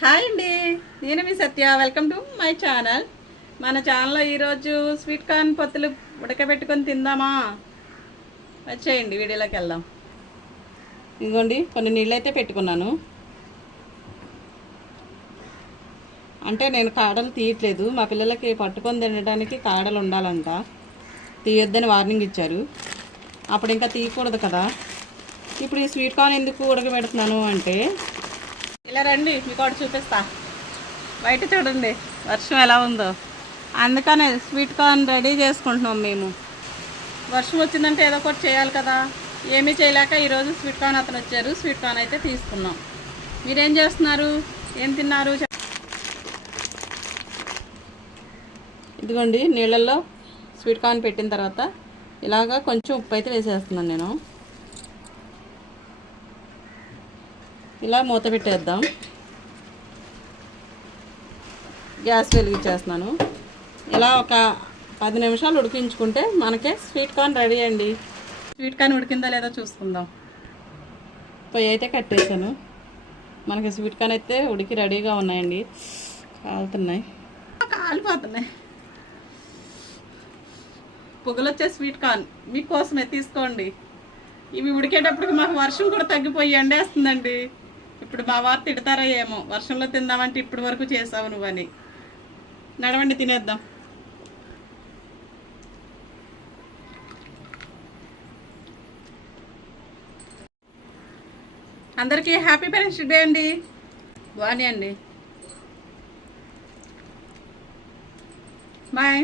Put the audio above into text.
Hi అండి, నేను మీ Satya. Welcome to my channel. మన ఛానల్లో ఈరోజు స్వీట్ కార్న్ పొత్తులు ఉడకబెట్టుకొని తిందామా? వచ్చేయండి, వీడియోలోకి వెళ్దాం. ఇదిగోండి, కొన్ని నీళ్ళైతే పెట్టుకున్నాను. అంటే నేను కాడలు తీయట్లేదు, మా పిల్లలకి పట్టుకొని తినడానికి కాడలు ఉండాలంట. తీయొద్దని వార్నింగ్ ఇచ్చారు. అప్పుడు ఇంకా తీయకూడదు కదా. ఇప్పుడు ఈ స్వీట్ కార్న్ ఎందుకు ఉడకబెడుతున్నాను అంటే, ఇలా రండి, మీకు ఒకటి చూపిస్తా. బయట చూడండి వర్షం ఎలా ఉందో. అందుకనే స్వీట్ కార్న్ రెడీ చేసుకుంటున్నాం మేము. వర్షం వచ్చిందంటే ఏదో ఒకటి చేయాలి కదా. ఏమీ చేయలేక ఈరోజు స్వీట్ కార్న్ అతను వచ్చారు, స్వీట్ కార్న్ అయితే తీసుకున్నాం. మీరేం చేస్తున్నారు, ఏం తిన్నారు? ఇదిగోండి, నీళ్ళల్లో స్వీట్ కార్న్ పెట్టిన తర్వాత ఇలాగా కొంచెం ఉప్పు అయితే వేసేస్తున్నాను నేను. ఇలా మూత పెట్టేద్దాం. గ్యాస్ వెలిగించేస్తున్నాను. ఇలా ఒక 10 నిమిషాలు ఉడికించుకుంటే మనకే స్వీట్ కార్న్ రెడీ అండి. స్వీట్ కార్న్ ఉడికిందా లేదా చూసుకుందాం. పొయ్యి అయితే కట్టేసాను. మనకి స్వీట్ కార్న్ అయితే ఉడికి రెడీగా ఉన్నాయండి. కాలుతున్నాయి, కాలిపోతున్నాయి. పొగలు వచ్చే స్వీట్ కార్న్ మీకోసమే, తీసుకోండి. ఇవి ఉడికేటప్పటికి మాకు వర్షం కూడా తగ్గిపోయి ఎండేస్తుందండి. ఇప్పుడు మా వారు తిడతారా ఏమో, వర్షంలో తిందామంటే ఇప్పటి వరకు చేసావు నువ్వని. నడవండి, తినేద్దాం. అందరికీ హ్యాపీ పేరెంట్స్ డే అండి. బాగున్నాయి అండి. బాయ్.